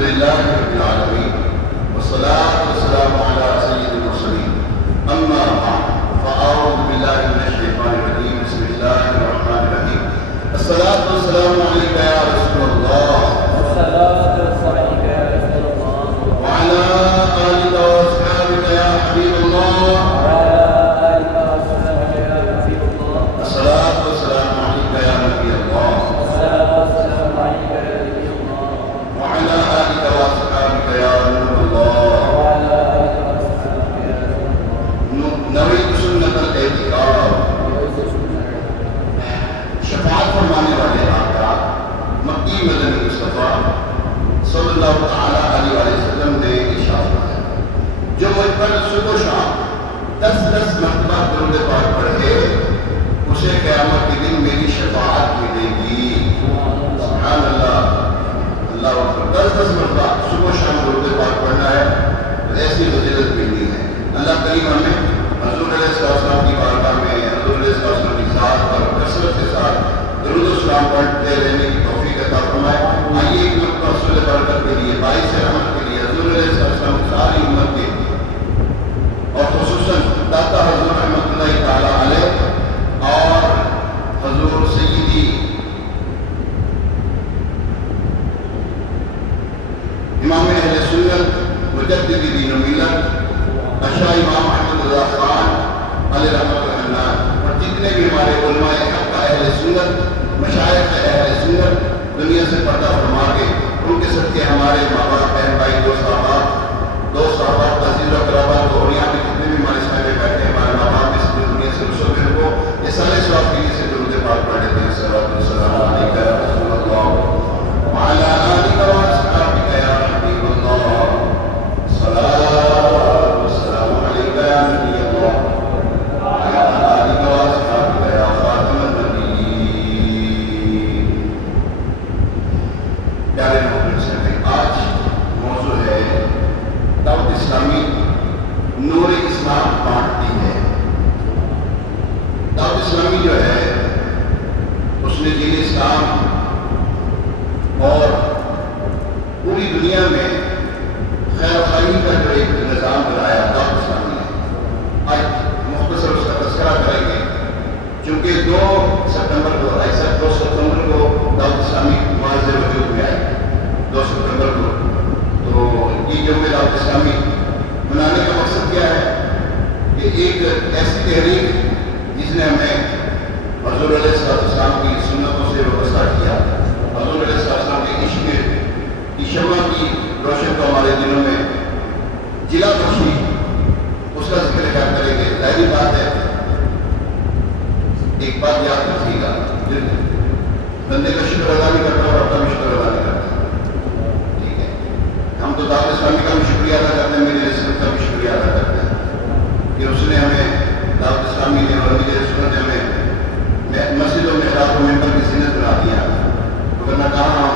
لله رب العالمين والصلاة والسلام على سيد المرسلين أما بعد فأعوذ بالله من الشيطان الرجيم بسم الله الرحمن الرحيم الصلاة والسلام عليك يا رسول الله وعلى آلك وأصحابك يا حبيب الله الصلاة والسلام عليك يا نبي الله وعلى آلك وأصحابك يا نور الله نويت سنة الاعتكاف شفاعت فرمانے والے آقا مکی مدنی مصطفیٰ صلی اللہ تعالیٰ علیہ وسلم نے ارشاد فرمایا جو مجھ پر صبح و شام 10 مرتبہ درود پاک پڑھے اسے قیامت کے دن میری شفاعت ملے گی۔ سبحان اللہ، اللہ اکبر۔ 10 مرتبہ صبح و شام درود پاک پڑھنا ہے تو ایسی فضیلت ملنی ہے۔ اللہ کریم ہمیں حضور علیہ السلام کی بارگاہ میں حضور علیہ السلام کی ذات پر کثرت کے ساتھ درود و سلام پڑھتے رہنے کی توفیق عطا فرمائے۔ آئیے ایک مرتبہ حصول برکت کے لیے، باعث رحمت کے لیے حضور علیہ السلام کی ساری امت کے اور خصوصاً داتا حضور رحمۃ اللہ تعالیٰ علیہ اور حضور سیدی امام اہل سنت مجدد دین و ملت اشاہ امام احمد رضا خان علیہ رحمۃ اللہ اور جتنے بھی ہمارے علماء حق اہل سنت مشائخ اہل سنت دنیا سے پردہ فرما کے ان کے صدقے ہمارے ماں باپ بہن بھائی دوست احباب عزیز و اقربا اور یہاں پہ جتنے بھی ہمارے سامنے بیٹھے ہیں ہمارے ماں باپ اس دنیا سے رسول ان کو یہ سارے ثواب کے لیے سے درود پاک پڑھ لیتے ہیں۔ صلوات والسلام علیک یا رسول اللہ وعلی آلک واصحابک یا حبیب اللہ صلاۃ والسلام علیک یا نبی اللہ وعلی آلک واصحابک یا خاتم النبیین۔ پیارے محترم سامعین، آج موضوع ہے دعوت اسلامی نور اسلام بانٹتی ہے۔ دعوت اسلامی جو ہے اس نے دین اسلام اور پوری دنیا میں خیر و خیری کا جو ایک نظام بنایا دعوت اسلامی ہے۔ آج مختصر اس کا تذکرہ کریں گے چونکہ 2 ستمبر کو دعوت اسلامی معاذ وجود میں آئی 2 ستمبر کو۔ تو یہ یوم دعوت اسلامی منانے کا مقصد کیا ہے کہ ایک ایسی تحریک جس نے ہمیں حضور علیہ السلام کی سنتوں سے وابستہ کیا، حضور علیہ السلام کے عشق کی شمع کی روشن کو ہمارے دلوں میں جلا بخشی، اس کا ذکر کیا کریں گے۔ ظاہری بات ہے، ایک بات یاد رکھیے گا، بندے کا شکر ادا نہیں کرتا اور اپنا بھی شکر ادا نہیں کرتا۔ ٹھیک ہے، ہم تو دعوت اسلامی کا بھی شکریہ ادا کرتے ہیں، میرے رسول کا بھی شکریہ ادا کرتے ہیں کہ اس نے ہمیں دعوت اسلامی نے اور میرے رسول نے ہمیں مسجد و محراب و ممبر کی زینت بنا دیا۔ ورنہ کہاں ہم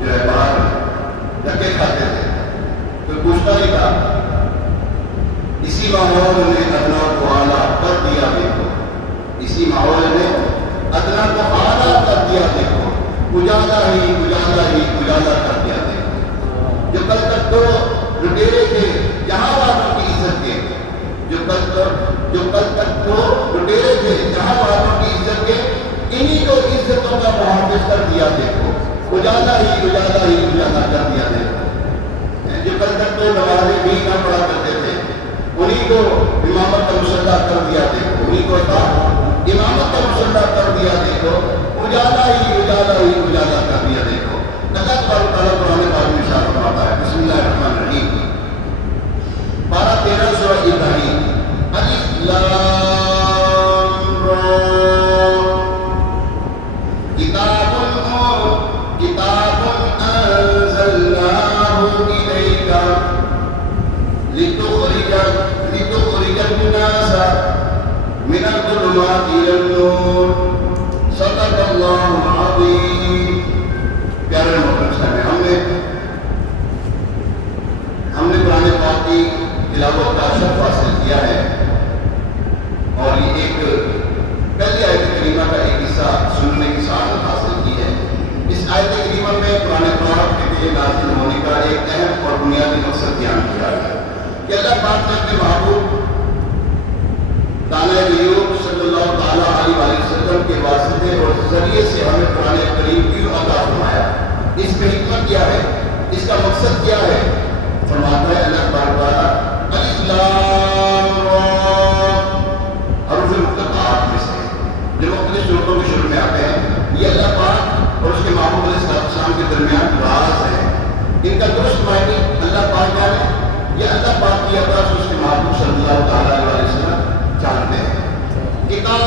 جو ہے باہر دھکے کھاتے تھے، کوئی پوچھتا نہیں تھا۔ اسی ماحول نے ادنا کو اعلیٰ کر دیا دیکھو، اسی ماحول نے ادنا کو اعلیٰ کر دیا دیکھو، اجالا ہی کر دیا دیکھو۔ جو کل تک تو لٹیرے تھے جہاں والوں کی عزت کے، جو کل تک تو لٹیرے تھے جہاں والوں کی عزت کے، انہی کو عزتوں کا محافظ کر دیا دیکھو، اجالا ہی کر دیا دیکھو۔ جو کل تک تو نمازیں بھی نہ پڑھا کرتے تھے انہی کو امامت کا مسلح کر دیا دیکھو، انہی کو امامت کا مسلح کر دیا دیکھو، اجالا ہی کر دیا دیکھو۔ اللہ تبارک تعالیٰ قرآن پاک میں ارشاد فرماتا ہے، بسم اللہ الرحمن الرحیم، 12-13 سورہ ابراہیم، الف لام را، کتاب انزلناہ الیک لتخرج الناس من الظلمات الى النور، صدق اللہ العظیم۔ پیارے محترم سامعین، ہم نے قرآن پاک کی تلاوت کا شرف حاصل کیا ہے اور یہ ایک پہلی آیت کریمہ کا ایک حصہ سننے کی سعادت حاصل کی ہے۔ اس آیت کریمہ میں قرآن پاک کے نازل ہونے کا کہ اللہ پاک نے اپنے محبوب دانا ایوب صلی اللہ تعالیٰ علیہ وسلم کے واسطے اور ذریعے سے ہمیں قرآن کریم کیوں عطا فرمایا، اس میں حکمت کیا ہے، اس کا مقصد کیا ہے؟ فرماتا ہے اللہ تبارک الف لام را، حروف مقطعات میں سے جو مختلف صورتوں کے شروع میں آتے ہیں، یہ اللہ پاک اور اس کے محبوب علیہ السلام کے درمیان راز ہے۔ ان کا درست معنی اللہ پاک جانے، یہ اللہ پاک کی عطا سے اس کے محبوب صلی اللہ تعالیٰ علیہ وسلم جانتے ہیں۔ کتاب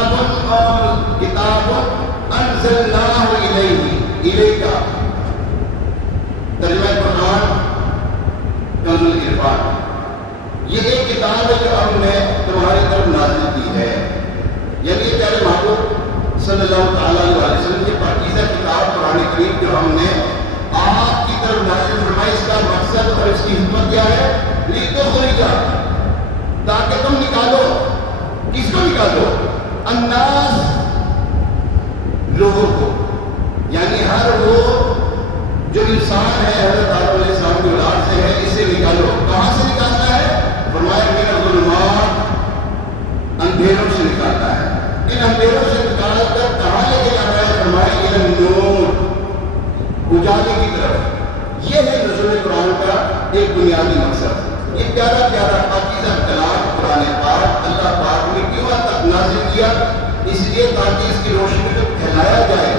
انزلناہ الیک، ترجمہ قرآن کنز العرفان، یہ ایک کتاب ہے جو ہم نے تمہاری طرف نازل کی ہے، یعنی پیارے محبوب صلی اللہ تعالیٰ علیہ وسلم کی پاکیزہ کتاب قرآن کریم جو ہم نے آپ کی طرف نازل فرمائی، اس کا مقصد اور اس کی حکمت کیا ہے؟ لتخرج، تاکہ تم نکالو، کس کو نکالو؟ الناس، لوگوں کو، یعنی ہر وہ جو انسان ہے حضرت آدم علیہ السلام کی اولاد سے ہے، اسے نکالو۔ کہاں سے نکالنا ہے؟ فرمایا من الظلمات، اندھیروں سے نکالنا ہے۔ ان اندھیروں سے نکال کر کہاں لے کے جانا ہے؟ فرمایا الی النور، اجالے کی طرف۔ یہ ہے نزول قرآن کا ایک بنیادی مقصد۔ یہ پیارا پیارا پاکیزہ کلام قرآن پاک اللہ پاک نے کیوں تک نازل کیا؟ اس لیے تاکہ اس کی روشنی کو پھیلایا جائے،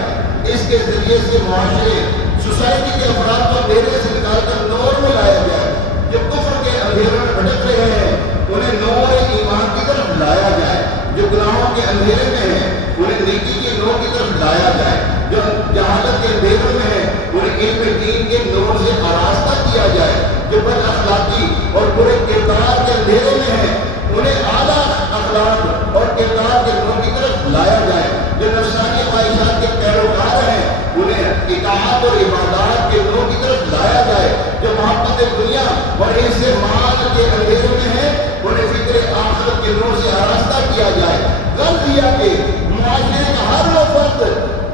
اس کے ذریعے سے معاشرے، سوسائٹی کے افراد کو اندھیرے سے نکال کر نور میں لایا جائے۔ جو کفر کے اندھیروں میں بھٹک رہے ہیں انہیں نور ایمان کی طرف لایا جائے، جو گناہوں کے اندھیرے میں ہیں انہیں نیکی کے نور کی طرف لایا جائے، جو جہالت کے اندھیروں میں ہیں انہیں علم دین کے نور سے آراستہ کیا جائے، جو بد اخلاقی اور برے کردار کے اندھیرے میں ہیں انہیں اعلیٰ اخلاق اور کردار کے نور کی طرف لایا جائے، جو نفسانی خواہشات کے پیروکار ہیں انہیں اطاعت اور عبادات کے نور کی طرف لایا جائے، جو محبت دنیا اور حرص مال کے اندھیرے میں ہیں انہیں فکر آخرت کے نور سے آراستہ کیا جائے۔ غرض یہ کہ معاشرے کا ہر وہ فرد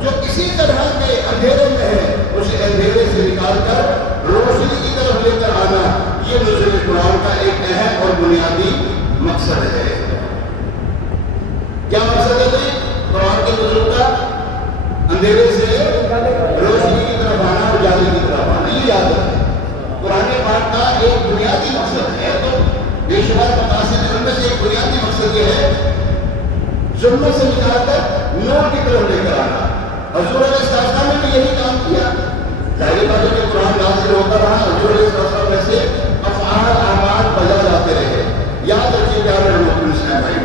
جو کسی طرح کے اندھیرے میں ہے اسے اندھیرے سے نکال کر روشنی کی طرف لے کر آنا، یہ نزول قرآن کا ایک اہم اور بنیادی مقصد ہے۔ کیا مقصد ہے بھائی قرآن کے نزول کا؟ اندھیرے سے روشنی کی طرف آنا، اجالے کی طرف آنا، یہ یاد رکھیں۔ قرآن پاک کا ایک بنیادی مقصد ہے، تو بے شمار مقاصد ہیں، ان میں سے ایک بنیادی مقصد یہ ہے ظلمت سے نکال کر نور کی طرف لے کر آنا۔ حضور علیہ السلام نے بھی یہی کام کیا۔ ظاہر بات ہے کہ قرآن نازل ہوتا رہا، حضور علیہ السلام میں سے افعال اعمال بجا جاتے رہے۔ یاد رکھیے پیارے محترم بھائی،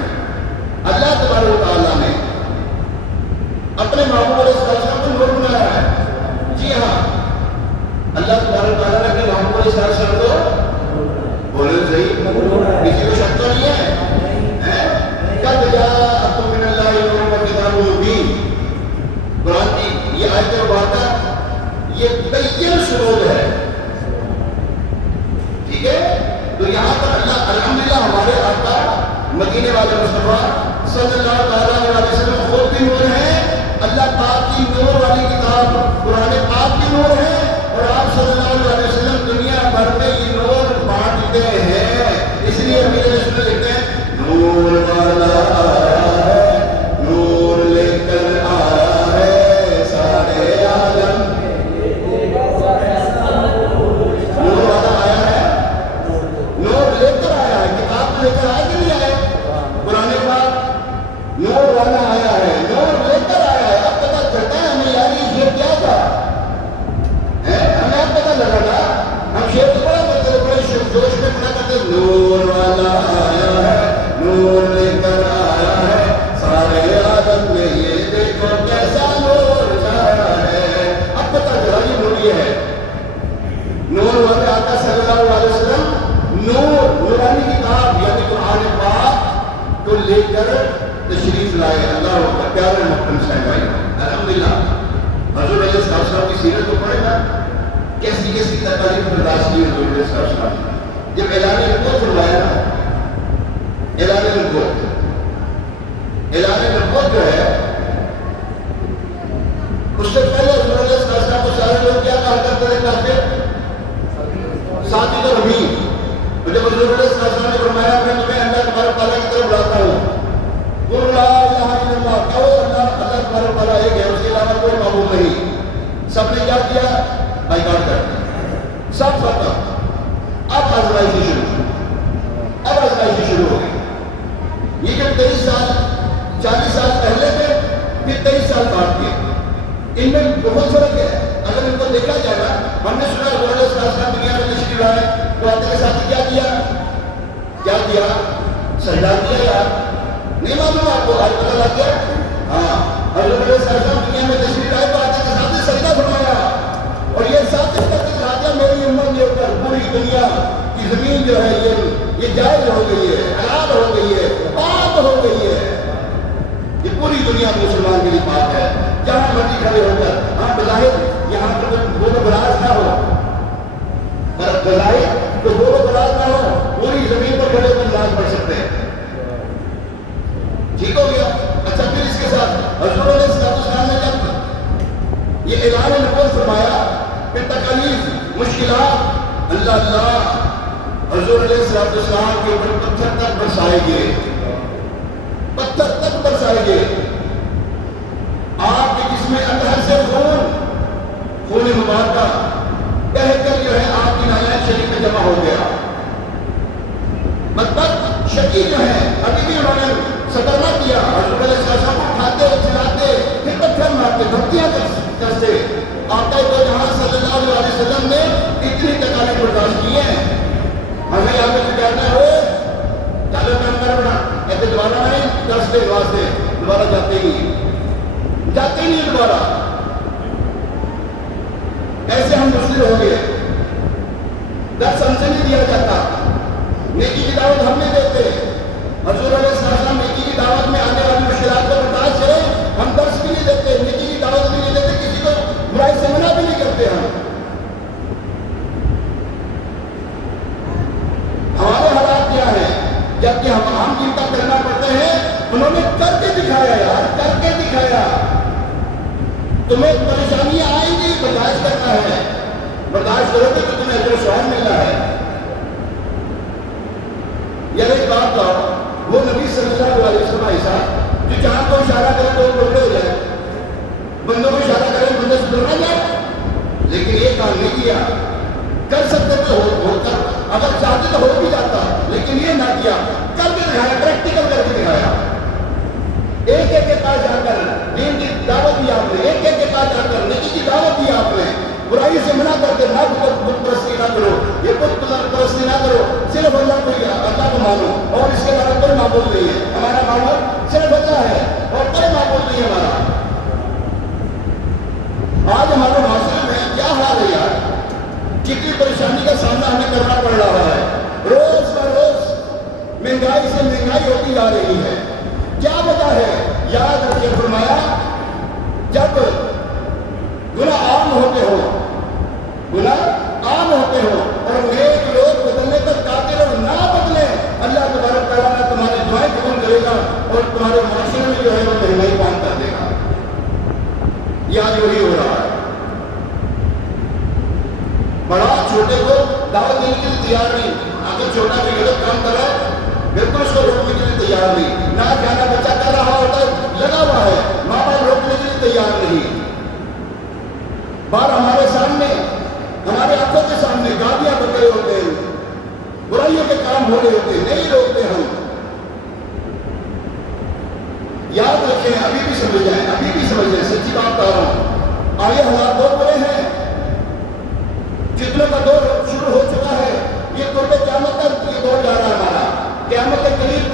اللہ تبارک و تعالیٰ نے اپنے محبوب علیہ السلام کو نور بنایا ہے۔ جی ہاں، اللہ تبارک و تعالیٰ نے اپنے محبوب علیہ السلام کو بولے صحیح، کسی کو شک تو نہیں ہے؟ قد جاءکم من اللہ نور و کتاب مبین، قرآن کی یہ آیت مبارکہ یہ بین شروط ہے، ٹھیک ہے؟ تو یہاں پر اللہ الحمدللہ ہمارے آقا مدینے والے مصطفیٰ صلی اللہ تعالیٰ علیہ وسلم خود بھی نور ہیں، اللہ پاک کی نور والی کتاب قرآن پاک بھی نور ہے، اور آپ صلی اللہ علیہ وسلم دنیا بھر میں یہ نور بانٹتے ہیں۔ اس لیے امیر علیہ السلام لکھتے ہیں نور والا آیا ہے، نور لے کر آیا ہے سارے عالم، نور والا آیا ہے، نور لے کر آیا ہے، کتاب لے کر آیا کہ نہیں آیا؟ قرآن پاک نور والا آیا ہے، نور لے کر آیا ہے۔ اب پتہ چلتا ہے ہمیں یار یہ شعر کیا تھا، ہمیں اب پتہ لگا نا، ہم شعر تو بڑا کرتے بڑے جوش میں پڑا کرتے نور والا آیا ہے، نور لے کر آیا ہے سارے عالم میں، یہ دیکھو کیسا نور چھایا ہے۔ اب پتہ چلا یہ نور یہ ہے، نور والے آقا صلی اللہ علیہ وسلم نور نورانی کتاب یعنی قرآن پاک کو لے کر تشریف لائے۔ اللہ اکبر، پیارے محترم صاحب بھائی، الحمدللہ حضور علیہ السلام کی سیرت کو پڑھے نا، کیسی کیسی تکالیف برداشت کی حضور علیہ السلام نے۔ جب اعلان نبوت فرمایا نا، اعلان نبوت جو ہے اس سے پہلے حضور علیہ السلام کو سارے لوگ کیا کہا کرتے تھے؟ کافر، ساتھی تو ربی، جب حضور حضور علیہ السلام نے فرمایا میں تمہیں اللہ تبارک تعالیٰ کی طرف بلاتا ہوں، قل لا الہ الا اللہ، کہو اللہ تبارک تعالیٰ ایک ہے، اس کے علاوہ کوئی معبود نہیں۔ سب نے کیا کیا؟ بائیکاٹ کر دیا، سب ختم۔ اب آزمائشی شروع ہو گئی۔ یہ جو 23 سال 40 سال پہلے تھے، پھر 23 سال بعد کے، ان میں بہت فرق ہے۔ اگر ان کو دیکھا جائے گا، ہم نے سنا حضور علیہ السلام دنیا میں تشریف لائے تو آتے کے ساتھ کیا کیا؟ سجدہ کیا یار، نہیں معلوم آپ کو؟ آج پتہ لگ گیا؟ ہاں، حضور علیہ السلام دنیا میں تشریف لائے تو آتے کے ساتھ سجدہ فرمایا، اور یہ ساتھ اس کرتے کہا دیا میری امت کے اوپر پوری دنیا کی زمین جو ہے یہ جائز ہو گئی ہے، حلال ہو گئی ہے، پاک ہو گئی ہے۔ یہ پوری دنیا مسلمان کے لیے پاک ہے، جہاں مرضی کھڑے ہو کر۔ ہاں بظاہر یہاں پر وہ براز نہ ہو، بظاہر تو وہ براز نہ ہو، پوری زمین پر کھڑے ہو کر نماز پڑھ سکتے ہیں۔ ٹھیک ہو گیا؟ اچھا، پھر اس کے ساتھ حضور علیہ السلام نے جب یہ اعلان نبوت فرمایا، پھر تکالیف مشکلات اللہ حضور علیہ السلام کے اوپر پتھر تک برسائے گئے، پتھر تک برسائے گئے۔ آپ کے جسم اطہر سے خون مبارکہ بہہ کر جو ہے آپ کی نعلین شریف میں جمع ہو گیا۔ مطلب شکی جو ہے ابھی بھی انہوں نے صبر نہ کیا، حضور علیہ السلام کو اٹھاتے چلاتے پھر پتھر مارتے دھمکیاں کرتے۔ آقا دو جہاں صلی اللہ علیہ وسلم نے اتنی تکالیف برداشت کی ہیں، ہمیں یہاں پہ کہنا ہے چلو کام کر بنا ایسے دوبارہ نہیں، درس دے واسطے دوبارہ جاتے ہی نہیں دوبارہ، ایسے ہم مسلم ہو گئے۔ درس ہم سے نہیں دیا جاتا، نیکی کی دعوت ہم نہیں دیتے۔ حضور علیہ السلام نیکی کی دعوت میں آنے والی مشکلات کو برداشت کریں، ہم درس بھی نہیں دیتے، نیکی کی دعوت بھی نہیں دیتے، کسی کو برائی سے منع بھی نہیں کرتے۔ ہمارے حالات کیا ہے؟ جبکہ ہم جن کا کرنا پڑتے ہیں انہوں نے کر کے دکھایا یار، کر کے دکھایا۔ تمہیں پریشانیاں آئیں گی، برداشت کرنا ہے، برداشت کرو گے تو تمہیں اجر و ثواب ملنا ہے۔ یار ایک بات تو وہ نبی صلی اللہ علیہ وسلم ایسا جو جہاں کو اشارہ کرے تو وہ ٹکڑے ہو جائے، بندوں کو اشارہ کرے بندے سدھر نہ جائے، لیکن یہ کام نہیں کیا۔ کر سکتے تو ہو کر، اگر چاہتے تو ہو بھی جاتا، لیکن یہ نہ کیا، کر کے دکھایا، پریکٹیکل کر کے دکھایا۔ ایک کے پاس جا کر دین کی دعوت دی آپ نے، ایک کے پاس جا کر نیکی کی دعوت دی آپ نے، برائی سے منع کر کے نہ بت پرستی نہ کرو، یہ بت پرستی نہ کرو، صرف اللہ کو مانو، اور اس کے بعد کوئی معبود نہیں ہے، ہمارا معبود صرف اللہ ہے اور کوئی معبود نہیں ہمارا۔ آج ہمارے معاشرے میں کیا حال ہے یار، کتنی پریشانی کا سامنا ہمیں کرنا پڑ رہا ہے، روز بروز مہنگائی سے مہنگائی ہوتی جا رہی ہے۔ کیا وجہ ہے؟ یاد رکھیے، فرمایا جب گناہ عام ہوتے ہو اور نیک لوگ بدلنے پر قادر اور نہ بدلے، اللہ تبارک تعالیٰ نے تمہاری دعائیں قبول کرے گا اور تمہارے معاشرے میں جو ہے وہ مہنگائی کام کر دے گا۔ یاد وہی ہو رہا ہے، بڑا چھوٹے کو دعوت دینے کے لیے تیار نہیں، اگر چھوٹا بھی غلط کام کر رہا ہے بالکل اس کو روکنے کے لیے تیار نہیں، نہ جانا بچہ کر رہا ہوتا ہے لگا ہوا ہے، ماں باپ روکنے کے لیے تیار نہیں۔ بار ہمارے سامنے، ہمارے آنکھوں کے سامنے گالیاں بک رہے ہوتے ہیں، برائیوں کے کام ہو رہے ہوتے ہیں، نہیں روکتے ہم۔ یاد رکھیں، ابھی بھی سمجھ جائیں، سچی بات کر رہا ہوں، آگے حالات بہت بڑے ہیں، فتنوں کا دور شروع ہو چکا ہے، یہ قرب قیامت تک یہ دور جا رہا ہے ہمارا، قیامت کے قریب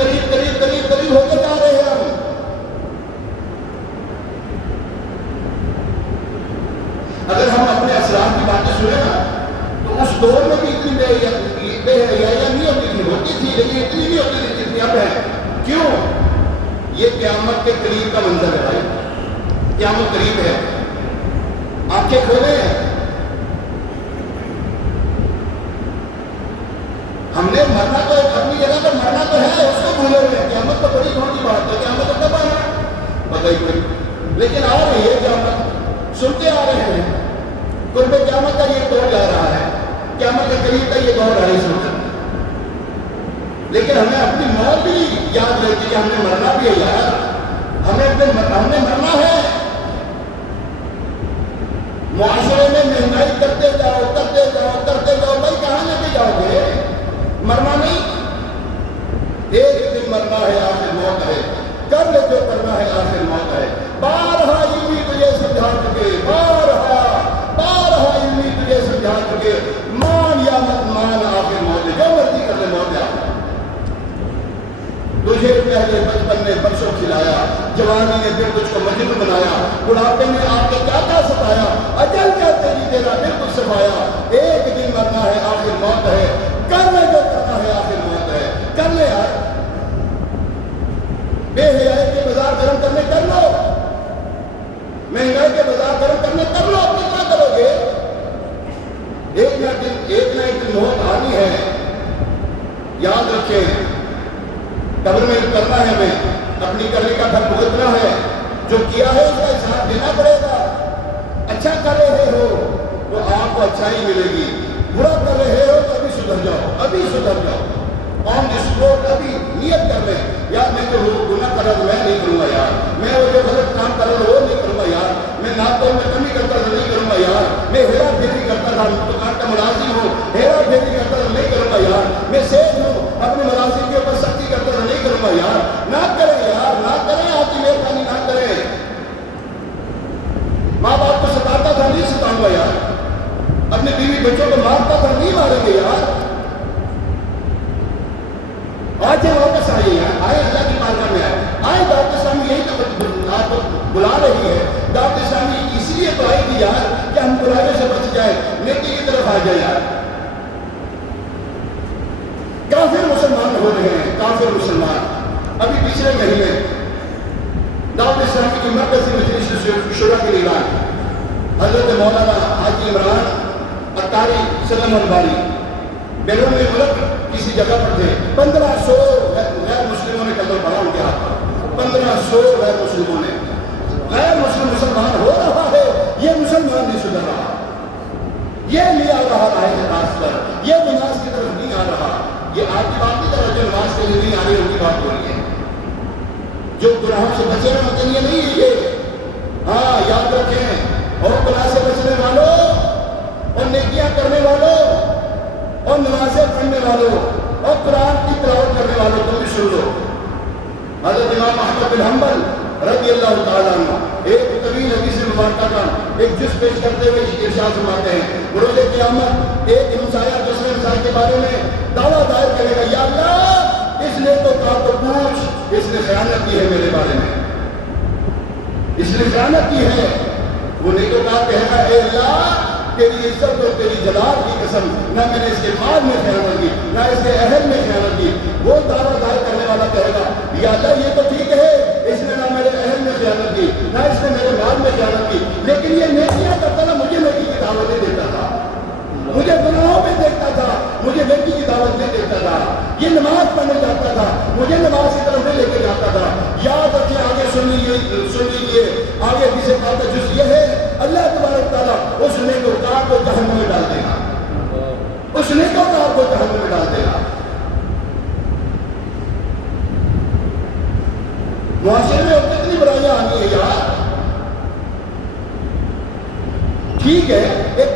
ہوتے جا رہے ہیں ہم۔ اگر ہم اپنے اسلاف کی باتیں سنیں نا تو اس دور میں بھی اتنی بے حیائی نہیں ہوتی تھی، لیکن اتنی نہیں ہوتی تھی جتنی اب ہے۔ کیوں؟ یہ قیامت کے قریب کا منظر ہے بھائی، قیامت قریب ہے، آنکھیں کھولے ہیں۔ ہم نے مرنا تو اپنی جگہ پر مرنا تو ہے، اس کو بھولے ہوئے ہیں، قیامت تو بڑی دور کی بات ہے، قیامت تو کب آنا پتہ ہی کوئی، لیکن آ رہی ہے قیامت، سنتے آ رہے ہیں، قرب قیامت کا یہ دور جا رہا ہے، قیامت کے قریب کا یہ دور ہے۔ ہمیں اپنی موت بھی یاد رہتی کہ ہم نے مرنا بھی ہے یار، ہم نے مرنا ہے۔ معاشرے میں مہنگائی کرتے جاؤ بھائی کہاں لے کے جاؤ گے؟ مرنا نہیں، ایک دن مرنا ہے، آخر موت ہے، کر لے جو کرنا ہے، آخر موت ہے۔ بارہا علمی تجھے سمجھا چکے، بارہا علمی تجھے سمجھا چکے، مان یا مت مان، آخر موت ہے، جو مرضی کر لے، موت ہے۔ تجھے پہلے بچپن نے برسوں کھلایا، جوانی نے پھر تجھ کو مجنون بنایا، بڑھاپے میں آ کے کیا کیا ستایا، اجل کہتے ہی تیرا بالکل صفایا۔ ایک دن مرنا ہے، آخر موت ہے، کر لے جو کرنا ہے، آخر موت ہے۔ کر لے یار، بے حیائی کے بازار گرم کرنے کر لو، مہنگائی کے بازار گرم کرنے کر لو، اپنے کیا کرو گے؟ ایک نہ ایک دن موت آنی ہے، یاد رکھیں۔ قبر میں کرنا ہے، ہمیں اپنی کرنے کا گھر بھگتنا ہے، جو کیا ہے اس کا حساب دینا پڑے گا۔ اچھا کر رہے ہو تو آپ کو اچھائی ملے گی، برا کر رہے ہو تو ابھی سدھر جاؤ، ابھی سدھر جاؤ۔ آن دی اسپاٹ ابھی نیت کر لیں، یار میں جو گناہ کر رہا ہوں میں نہیں کروں گا یار، میں وہ جو غلط کام کر رہا ہوں وہ نہیں کروں گا یار، میں ناپتون میں کمی کرتا تھا نہیں کروں گا یار، میں ہیرا پھیری کرتا تھا، دکان کا ملازم ہوں ہیرا پھیری کرتا تھا نہیں کروں گا یار، میں سیٹ ہوں اپنے ملازم کے اوپر سختی کرتا تھا نہیں کروں گا یار۔ نہ کریں یار، نہ کریں، آپ کی مہربانی نہ کریں۔ ماں باپ کو ستاتا تھا نہیں ستاؤں گا یار، اپنے بیوی بچوں کو مارتا تھا نہیں ماریں گے یار۔ آج یہ واپس آئیے یار، آئے اللہ کی بارگاہ میں آئے دعوت اسلامی یہی تو آپ کو بلا رہی ہے۔ دعوت اسلامی اس لیے تو آئی تھی یار کہ ہم برائیوں سے بچ جائیں، نیکی کی طرف آ جائے یار۔ کافر مسلمان ہو رہے ہیں، کافر مسلمان۔ ابھی پچھلے مہینے دعوت اسلامی کی مرکزی مجلس شورا کے اعلان، حضرت مولانا حاجی عمران اتاری سلم الباری بیرون ملک کسی جگہ پر تھے، 1500 غیر مسلموں نے کلمہ پڑھا ان کے ہاتھ پر، 1500 غیر مسلموں نے۔ غیر مسلمان ہو رہا ہے، یہ مسلمان نہیں سدھر رہا، یہ نہیں آ رہا راہ راست پر، یہ نماز کی طرف نہیں آ رہا۔ یہ آپ کی بات کی طرف جو نماز کے لیے نہیں آ رہی ان کی بات ہو رہی ہے، جو گناہوں سے بچے رہے ہوتے ہیں نہیں ہے یہ۔ ہاں یاد رکھیں، اور گناہ سے بچنے والوں اور نیکیاں کرنے والوں اور نمازیں پڑھنے والوں اور قرآن کی تلاوت کرنے والوں کو بھی سن لو۔ حضرت امام احمد بن حنبل رضی اللہ تعالیٰ عنہ ایک طویل حدیث مبارکہ کا ایک جز پیش کرتے ہوئے ارشاد فرماتے ہیں، بروز قیامت ایک ہمسایہ دوسرے ہمسایہ کے بارے میں دعویٰ دائر کرے گا، یا اللہ اس نے تو کہا تو پوچھ، اس نے خیانت کی ہے میرے بارے میں، اس نے خیانت کی ہے۔ وہ نہیں تو کہا کہے گا، اے اللہ تیری عزت اور تیری جلال کی قسم، نہ میں نے اس کے بعد میں خیانت کی، نہ اس کے اہل میں خیانت کی۔ وہ دعویٰ دائر کرنے والا کہے گا، یا اللہ یہ تو ٹھیک ہے، اس نے نہ میرے اہل میں خیانت کی، نہ اس نے میرے مال میں خیانت کی، لیکن یہ نیکیاں کرتا تھا، مجھے نیکی کی دعوت نہیں دیتا تھا، مجھے گناہوں میں دیکھتا تھا، مجھے نیکی کی دعوت نہیں دیتا تھا، یہ نماز پڑھنے جاتا تھا، مجھے نماز کی طرف نہیں لے کے جاتا تھا۔ یاد رکھیں، آگے سن لیجیے، آگے کسی بات کا جز یہ ہے، اللہ تبارک تعالیٰ اس نیکوکار کو جہنم میں ڈال دے گا، اس نیکوکار کو جہنم میں ڈال دے گا۔ معاشرے میں اب کتنی برائیاں آنی ہے یار۔ ٹھیک ہے، ایک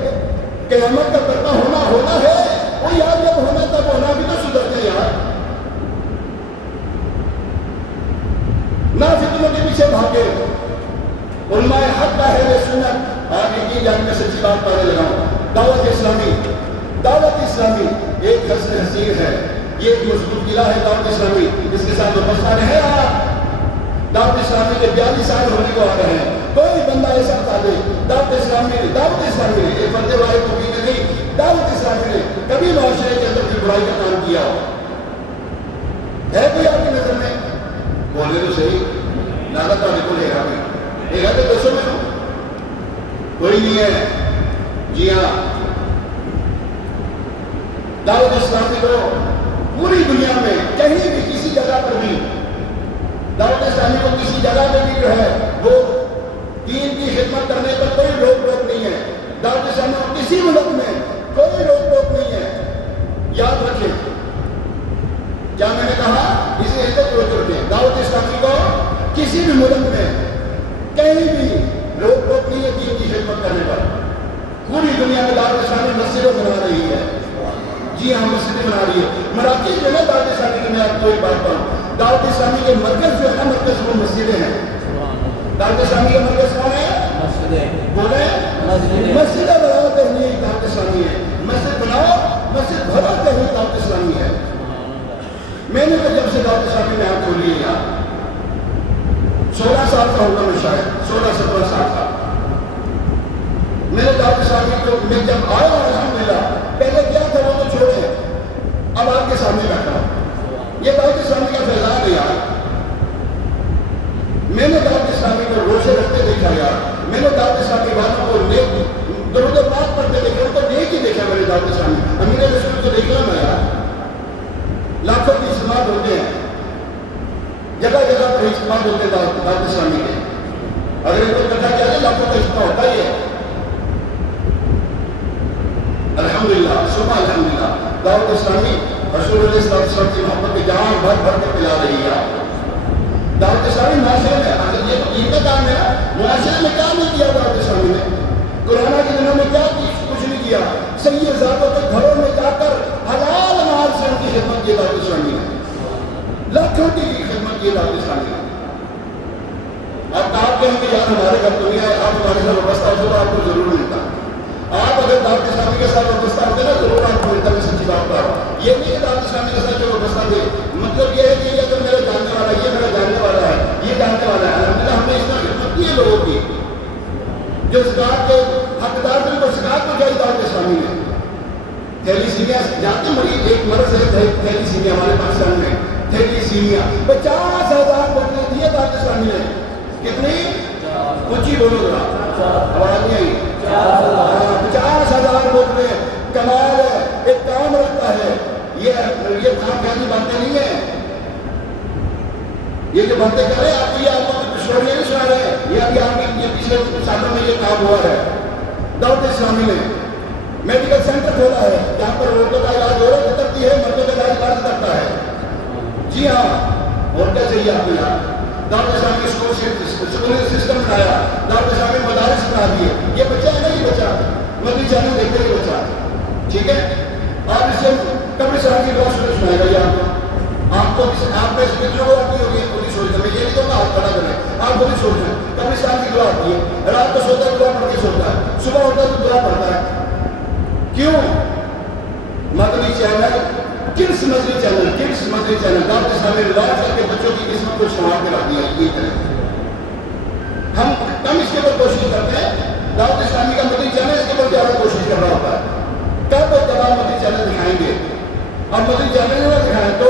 قیامت کا برپا ہونا ہے، وہ یار جب ہونا تب ہونا بھی تو سدھر جائے یار، نہ فتنوں کے پیچھے بھاگے۔ علماء حق کا اہل سنت، آپ یقین جان میں سچی بات پانے لگا ہوں، دعوت اسلامی ایک حسن حسین ہے، یہ ایک مضبوط قلعہ ہے دعوت اسلامی، اس کے ساتھ وفادار ہے آپ۔ دعوت اسلامی کے 42 سال ہونے کو آ رہے ہیں، کوئی بندہ ایسا بتا دے دعوت اسلامی نے ایک فرد واحد کو بھی نہیں، دعوت اسلامی نے کبھی معاشرے کے اندر کی برائی کا کام کیا ہو؟ ہے کوئی آپ کی نظر میں؟ بولے تو صحیح، لالت والے کو لے گا بھی لے گا تو دوستوں میں کوئی نہیں ہے۔ جی ہاں، دعوت اسلامی کو پوری دنیا میں کہیں بھی کسی جگہ پر بھی، دعوت اسلامی کو کسی جگہ پہ بھی جو ہے وہ دین کی خدمت کرنے پر کوئی روک ٹوک نہیں ہے، دعوت اسلامی کو کسی ملک میں کوئی روک ٹوک نہیں ہے۔ یاد رکھیں، کیا میں نے کسی بھی ملک میں کہیں بھی روک نہیں ہے دین کی خدمت کرنے پر. پوری دنیا میں دعوت اسلامی مسجدیں بنا رہی ہے. جی ہاں مسجدیں بنا رہی ہے. مراکز جو ہے دعوت اسلامی کی، میں آپ کو ایک بات بتاؤں، دعوت اسلامی کے مرکز جو ہے نا، مرکز وہ مسجدیں ہیں. دعوت اسلامی کا مرکز کون ہے؟ بولے مسجدیں بناؤ کہیں دعوت اسلامی ہے. مسجد بناؤ، مسجد بھرو کہیں دعوت اسلامی ہے. میں نے تو جب سے دعوت اسلامی میں آپ کھولی ہے یار 16 سال کا ہوگا میں، شاید 16-17 سال کا. میں نے دعوت اسلامی کو میں جب آیا ہوں الحمدللہ، پہلے کیا تھا وہ تو چھوڑے، اب آپ کے سامنے بیٹھا ہوں. یہ دعوت اسلامی کا فیضان ہے یار. میں نے دعوت اسلامی کو روشے رکھتے دیکھا یار. میں نے دعوت اسلامی والوں کو نیک درود و پاک پڑھتے دیکھا، ان کو نیک ہی دیکھا. میں نے دعوت اسلامی امیر رسول کو دیکھنا میں یار. لاکھوں کی اجتماع ہوتے ہیں، جگہ جگہ پر اجتماع ہوتے ہیں دعوت اسلامی کے. اگر ان کو کٹھا کیا جائے لاکھوں کا اجتماع ہوتا ہی ہے. الحمدللہ صبح الحمدللہ دعوت اسلامی رسول اللہ صلی اللہ علیہ وسلم کی محبت میں جان بھر بھر کے پلا رہی ہے. دعوت اسلامی معاشرے میں، اگر یہ تو دین کا کام ہے، معاشرے میں کیا نہیں کیا دعوت اسلامی نے؟ کورونا کے دنوں میں کیا کچھ نہیں کیا؟ سید زادوں کے گھروں میں جا کر حلال مال سے ان کی خدمت کی دعوت اسلامی نے. لاکھوں کی خدمت کی دعوت اسلامی نے. اب آپ کہیں گے یار ہمارے گھر دنیا ہے، آپ ہمارے ساتھ وابستہ ہوتے تو آپ کو ضرور ملتا. آپ اگر دعوت اسلامی کے ساتھ وابستہ ہوتے نا ضرور آپ کو ملتا. میں سچی بات کر رہا ہوں. یہ نہیں کہ دعوت اسلامی کے ساتھ جو وابستہ تھے، مطلب یہ ہے کہ یہ اگر میرا جاننے والا، یہ میرا جاننے والا ہے، یہ جاننے والا ہے. الحمدللہ ہم نے اس طرح خدمت کی ہے لوگوں کی جو زکات کے حقدار تھے، کو زکات کو جائے دعوت اسلامی نے. تھیلیسیمیا جانتے ہیں، مریض ایک مرض ہے تھیلیسیمیا ہمارے پاکستان میں. تھیلیسیمیا 50,000 بوتلیں دیے دعوت اسلامی نے. کتنی؟ اونچی بولو ذرا، آواز نہیں آئی. 50,000 بوتلیں. کمال ہے، ایک کام رکھتا ہے. یہ کام کہانی باتیں نہیں ہیں. یہ جو باتیں کر رہے ہیں آپ کو، یہ آپ کو اسٹوری نہیں سنا رہے ہیں. یہ ابھی آپ کے پچھلے سالوں میں یہ کام ہوا ہے. دعوت اسلامی نے میڈیکل سینٹر کھولا ہے جہاں پر عورتوں کا علاج عورت کرتی ہے، مردوں کا علاج مرد کرتا ہے. جی ہاں، اور کیا چاہیے آپ کو یار؟ دعوت اسلامی اسکول سسٹم بنایا، دعوت اسلامی مدارس بنا دیے. یہ بچہ ہے نا، یہ بچہ مدنی چینل دیکھتے یہ بچہ، ٹھیک ہے؟ آپ اس سے قبر اسلام کی دعا سنائے گا. یہ آپ کو آپ میں سے کتنے کو آتی ہوگی خود ہی سوچ. میں یہ نہیں کہوں گا آپ کھڑا کریں، آپ خود ہی سوچ رہے ہیں. قبر اسلام کی دعا آتی ہے، رات کو سوتا ہے دعا پڑھ کے سوتا ہے، صبح ہوتا ہے تو دعا پڑھتا ہے. کیوں؟ مدنی چینل، کڈس مدنی چینل دعوت اسلامی ریلائز کر کے بچوں کی قسمت کو سنوار کے رکھ دیا. یہ طرح ہم کم اس کے اوپر کوشش کرتے ہیں. دعوت اسلامی کا مدنی چینل اس کے اوپر زیادہ کوشش کر رہا ہوتا ہے. کب جب مدنی چینل دکھائیں گے، اب مدنی چینل نہ دکھائیں تو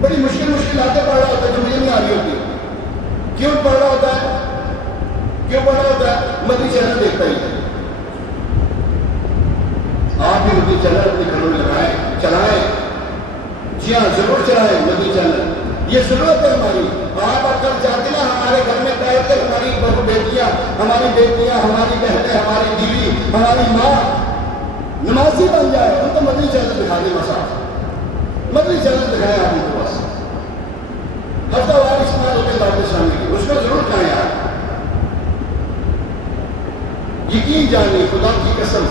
بڑی مشکل آتے پڑھ رہا ہوتا ہے جو مجھے نہیں آ رہی ہوتی. کیوں پڑھ رہا ہوتا ہے؟ مدنی چینل دیکھتا ہی ہے. آپ بھی مدنی چینل اپنے گھروں میں لگائیں، چلائیں. جی ہاں ضرور چلائیں مدنی چینل. یہ ضرورت ہے ہماری. آپ اگر چاہتے نا ہمارے گھر میں بیٹھ کر ہماری بیٹیاں، ہماری بہنیں، ہماری بیوی، ہماری ماں نمازی بن جائے، ان کو مدنی چینل دکھا دیں. مدنی چینل دکھائیں آپ ان کو. بس ہفتہ وار استعمال ہوتے ہیں دعوت اسلامی کی، اس میں ضرور کھائیں آپ. یقین جانیے خدا کی قسم،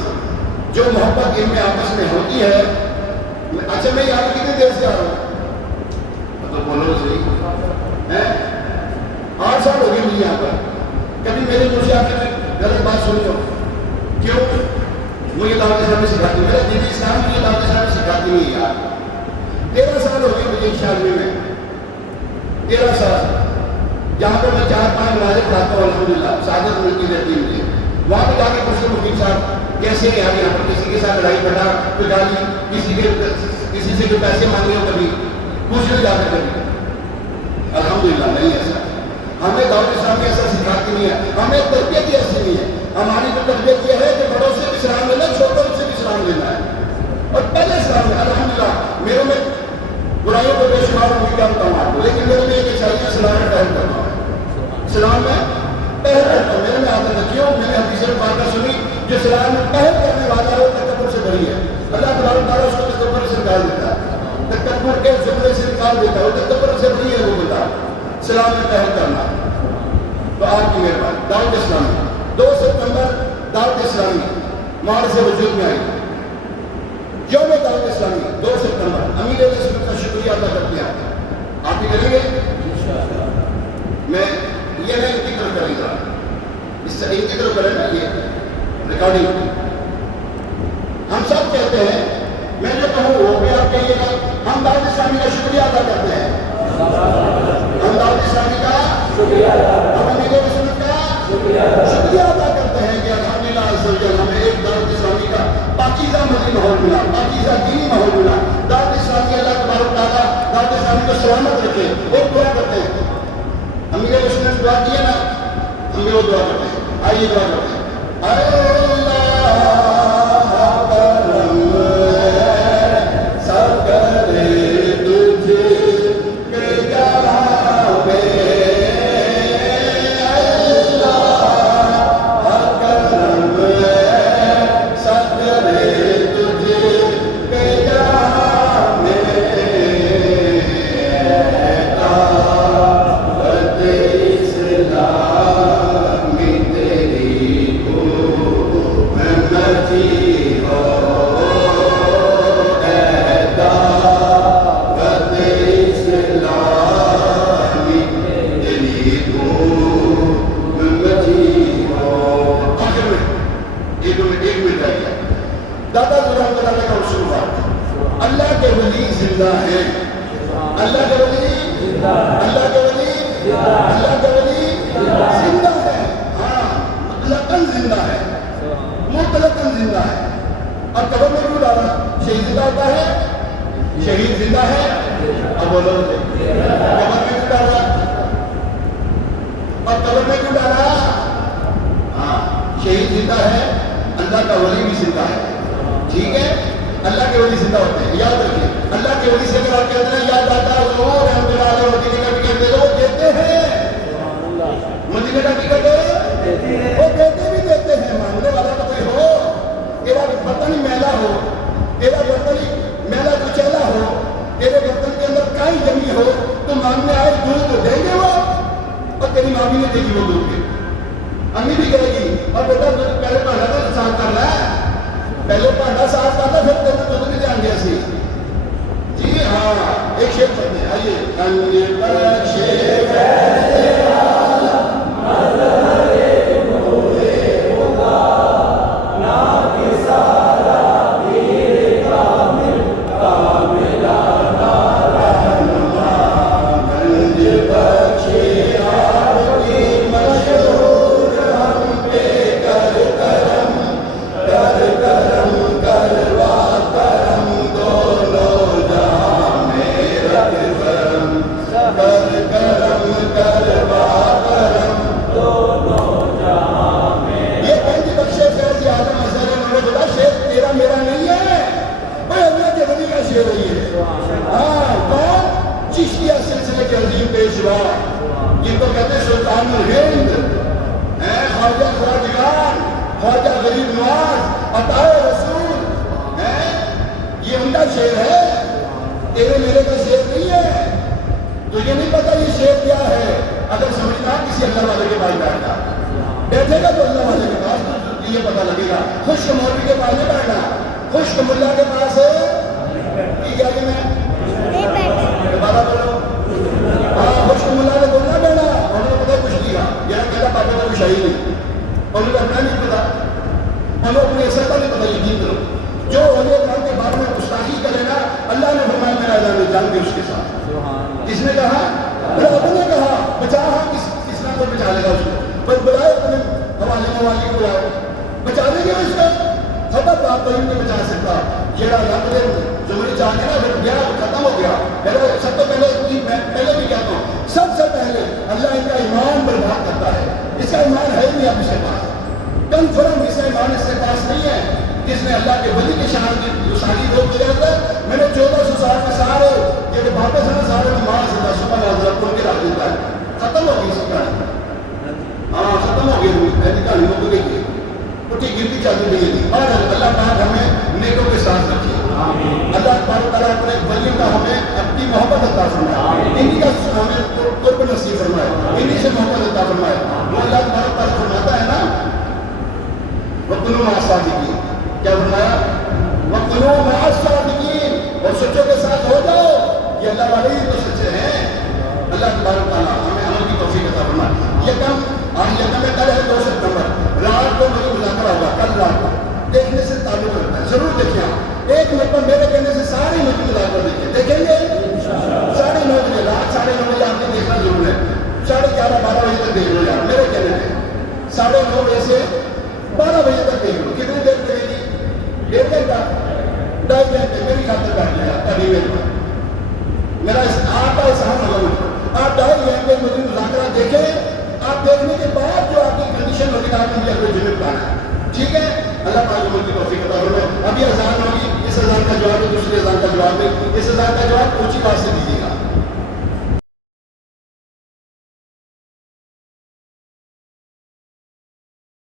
جو محبت ان میں آپس میں ہوتی ہے. اچھا میں یہاں کتنی دیر سے آ رہا ہوں؟ مطلب بولو صحیح ہے. 8 سال ہو گئے مجھے یہاں پر. کبھی میرے منہ سے آ کے غلط بات سنی ہو؟ کیوں؟ مجھے دعوت اسلامی سکھاتی، میرا دین اسلام مجھے دعوت اسلامی سکھاتی نہیں ہے یار. 13 سال ہو گئے مجھے شادی میں، 13 سال جہاں پر میں 4-5 نمازیں پڑھاتا ہوں. الحمدللہ سعادت ملتی رہتی ہے مجھے. وہاں پہ جا کے پوچھتے مفتی صاحب کیسے ہیں یار، یہاں پر کسی کے ساتھ لڑائی جھگڑا کوئی گالی، کسی سے کوئی پیسے مانگے ہو، کبھی پوچھ لے جا کر. کبھی الحمدللہ نہیں ایسا. ہمیں دعوت اسلامی ایسا سکھاتی نہیں ہے. ہمیں تربیت ہی ایسی نہیں ہے. ہماری تو تربیت یہ ہے کہ بڑوں سے بھی سلام لینا، چھوٹوں سے بھی سلام لینا ہے، اور پہلے سلام لینا. الحمدللہ میرے میں برائیوں کو بے شمار ہوں، کیا بتاؤں آپ کو، لیکن میرے میں ایک اچھائی ہے، سلام میں پہل کرنا ہے. سلام میں پہل کرتا ہوں، میرے میں عادت ہے. کیوں؟ میں نے حدیث پاکہ سنی، جو سلام میں پہل کرنے والا ہے وہ تکبر سے بری ہے. اللہ تبارک تعالیٰ اس کو تکبر سے نکال دیتا ہے. تکبر کے زمرے سے نکال دیتا ہے. وہ تکبر سے بری ہے وہ بندہ. میں آئی یوم دعوت اسلامی 2 ستمبر امیر علیہ السلام کا شکریہ ادا کرتے ہیں. آپ بھی کریں گے؟ میں یہ نہیں ذکر کریں گا, اس سے ایک ذکر کریں گا, یہ ریکارڈنگ ہم سب کہتے ہیں, میں جو کہوں وہ بھی آپ کہیے گا. ہم دعوت اسلامی کا شکریہ ادا کرتے ہیں, ہم دعوت اسلامی کا ہم امیر رسول کا شکریہ ادا کرتے ہیں کہ الحمدللہ عز و جل ہمیں ایک دعوت اسلامی کا پاکیزہ مذہبی ماحول ملا, پاکیزہ دینی ماحول ملا. دعوت اسلامی اللہ تبارک تعالیٰ دعوت اسلامی کو سلامت رکھے. ایک دعا کرتے ہیں, امیر رسول نے دعا کی ہے نا, ہم بھی وہ دعا کرتے ہیں. آئیے دعا کرتے ہیں. اے اللہ کیا فرمایا والے ہی تو سچے ہیں. اللہ تبارک تعالیٰ ہمیں عمل کی توفیق عطا فرمائے. یکم میں کل ہے 2 سپتمبر رات کو مجھے مذاکرہ ہوگا. کل رات کو دیکھنے سے تعلق رکھتا ہے, ضرور دیکھیں آپ. ایک مرتبہ میرے کہنے سے سارے مجھے مذاکرہ دیکھیں گے 9:30 بجے, رات 9:30 بجے آپ نے دیکھنا ضرور ہے. 11:30 12 بجے تک دیکھ لو یار میرے کہنے سے. 9:30 بجے سے 12 بجے تک دیکھ لو. کتنی دیر لگے گی؟ 1.5 گھنٹہ 2.5 گھنٹے میری خاطر بیٹھ لیا ابھی میرا آپ کا احسان ہوگا مجھ پر. آپ 2.5 گھنٹے مجھے مذاکرہ دیکھیں. آپ دیکھنے کے بعد جو آپ کی کنڈیشن ہوگی آپ نے مجھے کوئی جمع پانا ہے. ٹھیک ہے, اللہ پاک مجھ کی توفیق عطا فرمائے. ابھی اذان ہوگی, اس اذان کا جواب ہے, دوسری اذان کا جواب ہے. اس اذان کا جواب اونچی بات سے دیجیے گا.